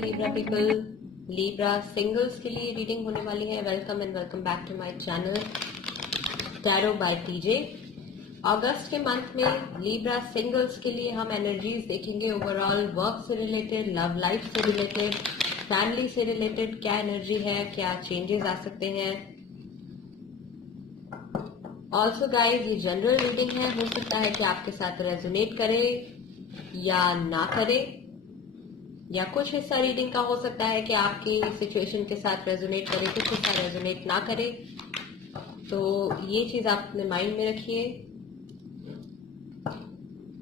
Libra people. Libra singles के लिए reading होने वाली है. Welcome and welcome back to my channel tarot by TJ. अगस्त के मंथ में Libra सिंगल्स के लिए हम एनर्जीज देखेंगे. ओवरऑल वर्क से रिलेटेड, लव लाइफ से रिलेटेड, फैमिली से रिलेटेड क्या एनर्जी है, क्या चेंजेस आ सकते हैं. ऑल्सो गाइज ये जनरल रीडिंग है. हो सकता है कि आपके साथ रेजोनेट करे या ना करे, या कुछ हिस्सा रीडिंग का हो सकता है कि आपकी सिचुएशन के साथ रेजोनेट करे, कुछ हिस्सा रेजोनेट ना करे. तो ये चीज आप अपने माइंड में रखिए.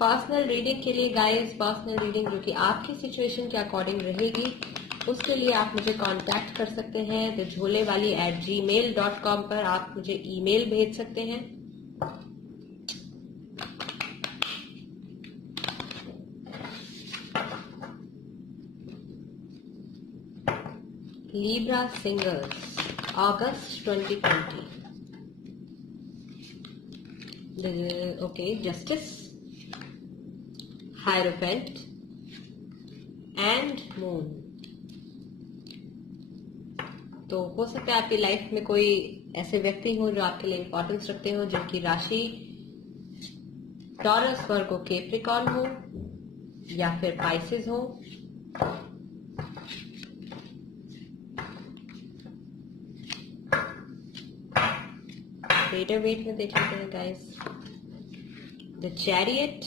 पर्सनल रीडिंग के लिए गाइस, पर्सनल रीडिंग जो कि आपकी सिचुएशन के अकॉर्डिंग रहेगी, उसके लिए आप मुझे कांटेक्ट कर सकते हैं. thejholewali@gmail.com पर आप मुझे ईमेल भेज सकते हैं. Libra singles, August 2020. Okay, Justice, Hierophant and Moon. तो हो सकता है आपकी लाइफ में कोई ऐसे व्यक्ति हो जो आपके लिए इंपॉर्टेंस रखते हो, जिनकी राशि टॉरस, वर्गो, कैप्रिकॉर्न हो या फिर पाइसेस हो. रेडर वेट में देख लेते हैं गाइस. द चैरियट,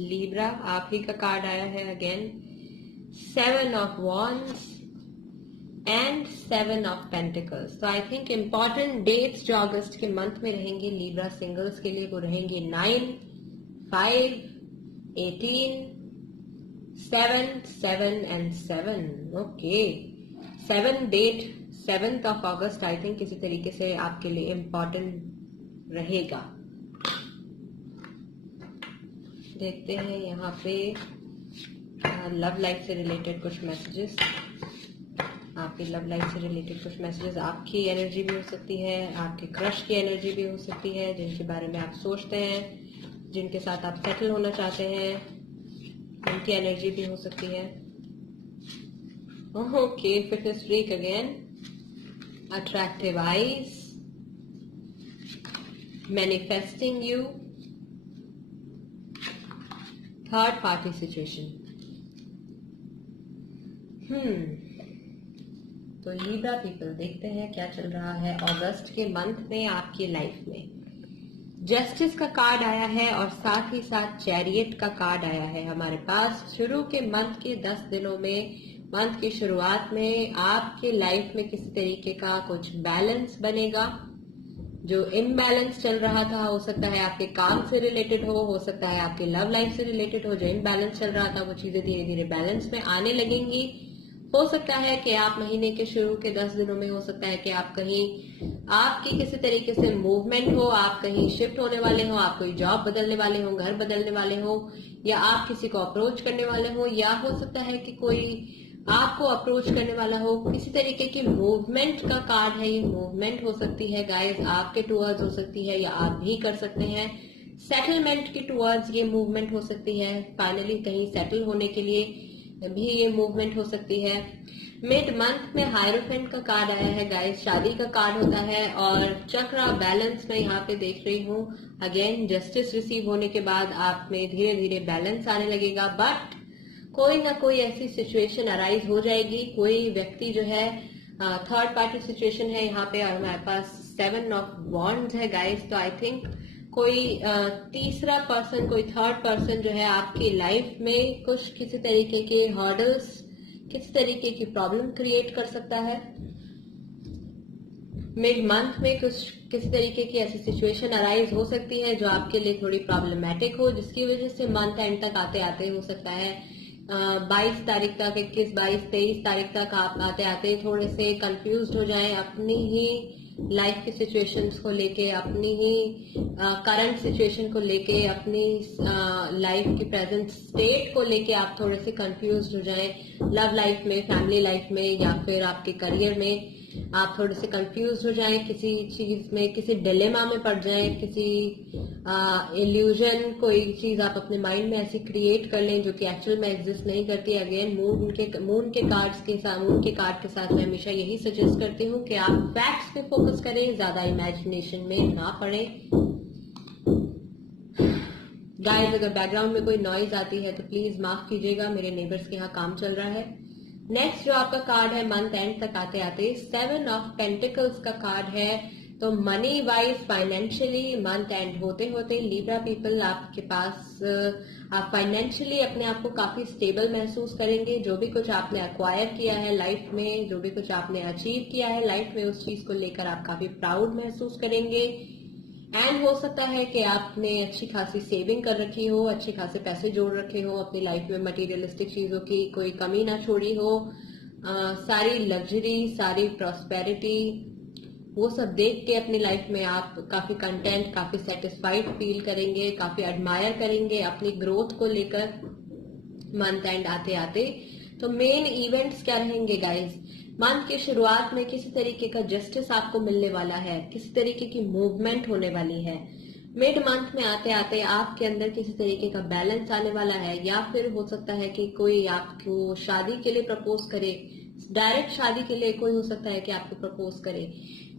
लीब्रा, आप ही का कार्ड आया है again. 7 of wands and 7 of pentacles. तो आई थिंक इंपॉर्टेंट डेट्स जो अगस्त के मंथ में रहेंगे लीब्रा सिंगल्स के लिए, वो रहेंगे 9, 5, 18, 7, 7 and 7. Okay, 7 date 7th of August I think किसी तरीके से आपके लिए इम्पोर्टेंट रहेगा. देखते हैं यहाँ पे लव लाइफ से रिलेटेड कुछ मैसेजेस. आपकी लव लाइफ से रिलेटेड कुछ मैसेजेस. आपकी एनर्जी भी हो सकती है, आपके क्रश की एनर्जी भी हो सकती है, जिनके बारे में आप सोचते हैं, जिनके साथ आप सेटल होना चाहते हैं, उनकी एनर्जी भी हो सकती है. Okay, fitness freak again. Attractive eyes, manifesting you, third party situation. तो लीब्रा पीपल, देखते हैं क्या चल रहा है अगस्त के मंथ में आपकी लाइफ में. जस्टिस का कार्ड आया है और साथ ही साथ चैरियट का कार्ड आया है हमारे पास. शुरू के मंथ के 10 दिनों में, मंथ की शुरुआत में आपके लाइफ में किसी तरीके का कुछ बैलेंस बनेगा. जो इम्बैलेंस चल रहा था, हो सकता है आपके काम से रिलेटेड हो सकता है आपके लव लाइफ से रिलेटेड हो. जो इम्बैलेंस चल रहा था वो चीजें धीरे धीरे बैलेंस में आने लगेंगी. हो सकता है कि आप महीने के शुरू के 10 दिनों में, हो सकता है कि आप कहीं, आपकी किसी तरीके से मूवमेंट हो, आप कहीं शिफ्ट होने वाले हो, आप कोई जॉब बदलने वाले हो, घर बदलने वाले हो, या आप किसी को अप्रोच करने वाले हो, या हो सकता है कि कोई आपको अप्रोच करने वाला हो. किसी तरीके की मूवमेंट का कार्ड है. ये मूवमेंट हो सकती है गाइस, आपके टूवर्ड्स हो सकती है, या आप भी कर सकते हैं. सेटलमेंट के टूवर्ड्स ये मूवमेंट हो सकती है. फाइनली कहीं सेटल होने के लिए भी ये मूवमेंट हो सकती है. मिड मंथ में हायरोफेंट का कार्ड आया है गाइस. शादी का कार्ड होता है. और चक्र बैलेंस में यहाँ पे देख रही हूँ अगेन. जस्टिस रिसीव होने के बाद आप में धीरे धीरे बैलेंस आने लगेगा. बट कोई ना कोई ऐसी सिचुएशन अराइज हो जाएगी. कोई व्यक्ति जो है, थर्ड पार्टी सिचुएशन है यहाँ पे, और हमारे पास 7 ऑफ वॉन्ड्स है गाइस. तो आई थिंक कोई तीसरा पर्सन, कोई थर्ड पर्सन जो है आपकी लाइफ में कुछ किसी तरीके के हर्डल्स, किसी तरीके की प्रॉब्लम क्रिएट कर सकता है. मिड मंथ में कुछ किसी तरीके की ऐसी सिचुएशन अराइज हो सकती है जो आपके लिए थोड़ी प्रॉब्लमैटिक हो, जिसकी वजह से मंथ एंड तक आते आते हो सकता है 22 तारीख तक, 21, 22, 23 तारीख तक आप आते आते थोड़े से कंफ्यूज हो जाएं अपनी ही लाइफ की सिचुएशंस को लेके, अपनी ही करंट सिचुएशन को लेके, अपनी लाइफ की प्रेजेंट स्टेट को लेके आप थोड़े से कंफ्यूज हो जाएं. लव लाइफ में, फैमिली लाइफ में, या फिर आपके करियर में. आप थोड़े से कंफ्यूज हो जाएं किसी चीज में, किसी डिलेमा में पड़ जाएं, किसी इल्यूजन, कोई चीज आप अपने माइंड में ऐसी क्रिएट कर लें जो कि एक्चुअल में एग्जिस्ट नहीं करती। अगेन मून के कार्ड के साथ मैं हमेशा यही सजेस्ट करती हूँ कि आप फैक्ट्स पे फोकस करें, ज्यादा इमेजिनेशन में ना पड़े। गाइस, अगर बैकग्राउंड में कोई नॉइज आती है तो प्लीज माफ कीजिएगा, मेरे नेबर्स के यहाँ काम चल रहा है। नेक्स्ट जो आपका कार्ड है मंथ एंड तक आते आते 7 ऑफ पेंटिकल्स का कार्ड है। तो money wise, financially month and होते होते लिब्रा पीपल आपके पास आप फाइनेंशियली अपने आप को काफी स्टेबल महसूस करेंगे। जो भी कुछ आपने अक्वायर किया है लाइफ में, जो भी कुछ आपने अचीव किया है लाइफ में, उस चीज को लेकर आप काफी प्राउड महसूस करेंगे। एंड हो सकता है कि आपने अच्छी खासी सेविंग कर रखी हो, अच्छे खासे पैसे जोड़ रखे हो, अपनी लाइफ में मटेरियलिस्टिक चीजों की कोई कमी ना छोड़ी हो। सारी लग्जरी, सारी प्रॉस्पेरिटी, वो सब देख के अपनी लाइफ में आप काफी कंटेंट, काफी सेटिस्फाइड फील करेंगे, काफी एडमायर करेंगे अपनी ग्रोथ को लेकर मंथ एंड आते आते। तो मेन इवेंट्स क्या रहेंगे गाइस? मंथ की शुरुआत में किसी तरीके का जस्टिस आपको मिलने वाला है, किसी तरीके की मूवमेंट होने वाली है। मिड मंथ में आते आते आपके अंदर किसी तरीके का बैलेंस आने वाला है, या फिर हो सकता है कि कोई आपको शादी के लिए प्रपोज करे, डायरेक्ट शादी के लिए कोई हो सकता है कि आपको प्रपोज करे।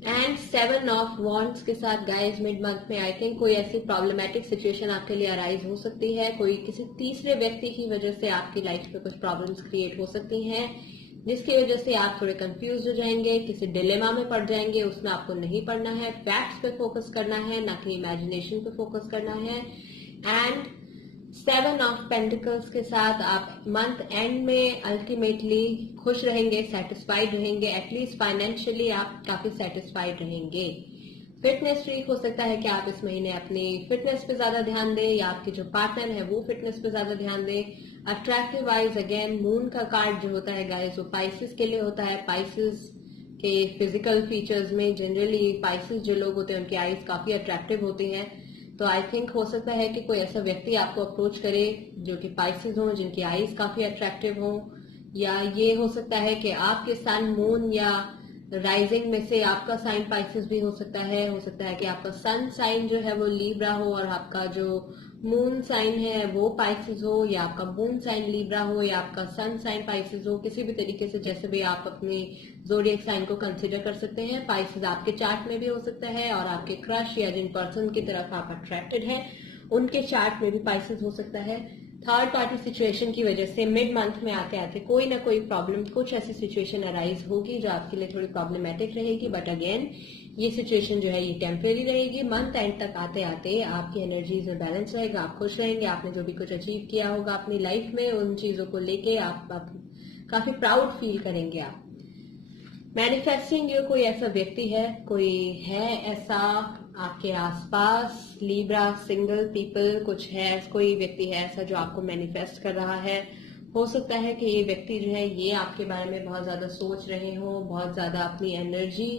एंड 7 ऑफ वॉन्ड्स के साथ गाइस मिड मंथ में आई थिंक कोई ऐसी प्रॉब्लमेटिक सिचुएशन आपके लिए अराइज हो सकती है। कोई किसी तीसरे व्यक्ति की वजह से आपकी लाइफ में कुछ प्रॉब्लम्स क्रिएट हो सकती हैं, जिसकी वजह से आप थोड़े कंफ्यूज हो जाएंगे, किसी डिलेमा में पड़ जाएंगे। उसमें आपको नहीं पड़ना है, फैक्ट्स पे फोकस करना है, ना कि इमेजिनेशन पे फोकस करना है। एंड 7 ऑफ पेंटिकल्स के साथ आप मंथ एंड में अल्टीमेटली खुश रहेंगे, सेटिस्फाइड रहेंगे, एटलीस्ट फाइनेंशियली आप काफी सेटिस्फाइड रहेंगे। फिटनेस फ्रीक हो सकता है कि आप इस महीने अपनी फिटनेस पे ज्यादा ध्यान दें, या आपके जो पार्टनर है वो फिटनेस पे ज्यादा ध्यान दें। अट्रैक्टिव वाइज अगेन मून का कार्ड जो होता है गाइस वो पाइसिस के लिए होता है। पाइसिस के फिजिकल फीचर्स में जनरली पाइसिस जो लोग होते हैं उनकी आईज काफी अट्रैक्टिव होती हैं। तो आई थिंक हो सकता है कि कोई ऐसा व्यक्ति आपको अप्रोच करे जो कि पाइसिस हो, जिनकी आईज काफी अट्रैक्टिव हो, या ये हो सकता है कि आपके सन मून या राइजिंग में से आपका साइन पाइसिस भी हो सकता है। हो सकता है कि आपका सन साइन जो है वो लीब्रा हो और आपका जो मून साइन है वो पाइसिस हो, या आपका मून साइन लीब्रा हो, या आपका सन साइन पाइसिस हो। किसी भी तरीके से जैसे भी आप अपने ज़ोडिएक साइन को कंसिडर कर सकते हैं। पाइसिस आपके चार्ट में भी हो सकता है, और आपके क्रश या जिन पर्सन की तरफ आप अट्रैक्टेड हैं उनके चार्ट में भी पाइसिस हो सकता है। थर्ड पार्टी सिचुएशन की वजह से मिड मंथ में आते आते कोई ना कोई प्रॉब्लम, कुछ ऐसी सिचुएशन अराइज होगी जो आपके लिए थोड़ी प्रॉब्लमेटिक रहेगी। बट अगेन ये सिचुएशन जो है ये टेम्परेरी रहेगी। मंथ एंड तक आते आते आपकी एनर्जीज में बैलेंस रहेगा, आप खुश रहेंगे। आपने जो भी कुछ अचीव किया होगा अपनी लाइफ में, उन चीजों को लेके आप काफी प्राउड फील करेंगे। आप मैनिफेस्टिंग यू, कोई ऐसा व्यक्ति है, कोई है ऐसा आपके आसपास, लीब्रा सिंगल पीपल, कुछ है, कोई व्यक्ति है ऐसा जो आपको मैनिफेस्ट कर रहा है। हो सकता है कि ये व्यक्ति जो है ये आपके बारे में बहुत ज्यादा सोच रहे हो, बहुत ज्यादा अपनी एनर्जी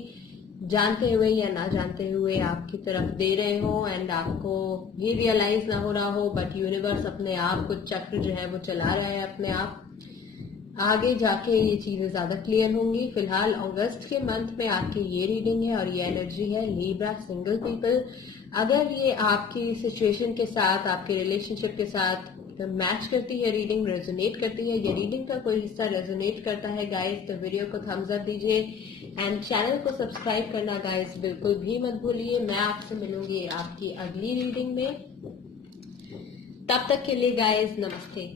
जानते हुए या ना जानते हुए आपकी तरफ दे रहे हो, एंड आपको ये रियलाइज ना हो रहा हो, बट यूनिवर्स अपने आप कुछ चक्र जो है वो चला रहा है अपने आप। आगे जाके ये चीजें ज्यादा क्लियर होंगी। फिलहाल अगस्त के मंथ में आपकी ये रीडिंग है और ये एनर्जी है लीब्रा सिंगल पीपल। अगर ये आपकी सिचुएशन के साथ, आपके रिलेशनशिप के साथ मैच करती है, रीडिंग रेजोनेट करती है, ये रीडिंग का कोई हिस्सा रेजोनेट करता है गाइस, तो वीडियो को थम्स अप दीजिए एंड चैनल को सब्सक्राइब करना गाइस बिल्कुल भी मत भूलिए। मैं आपसे मिलूंगी आपकी अगली रीडिंग में। तब तक के लिए गाइस नमस्ते।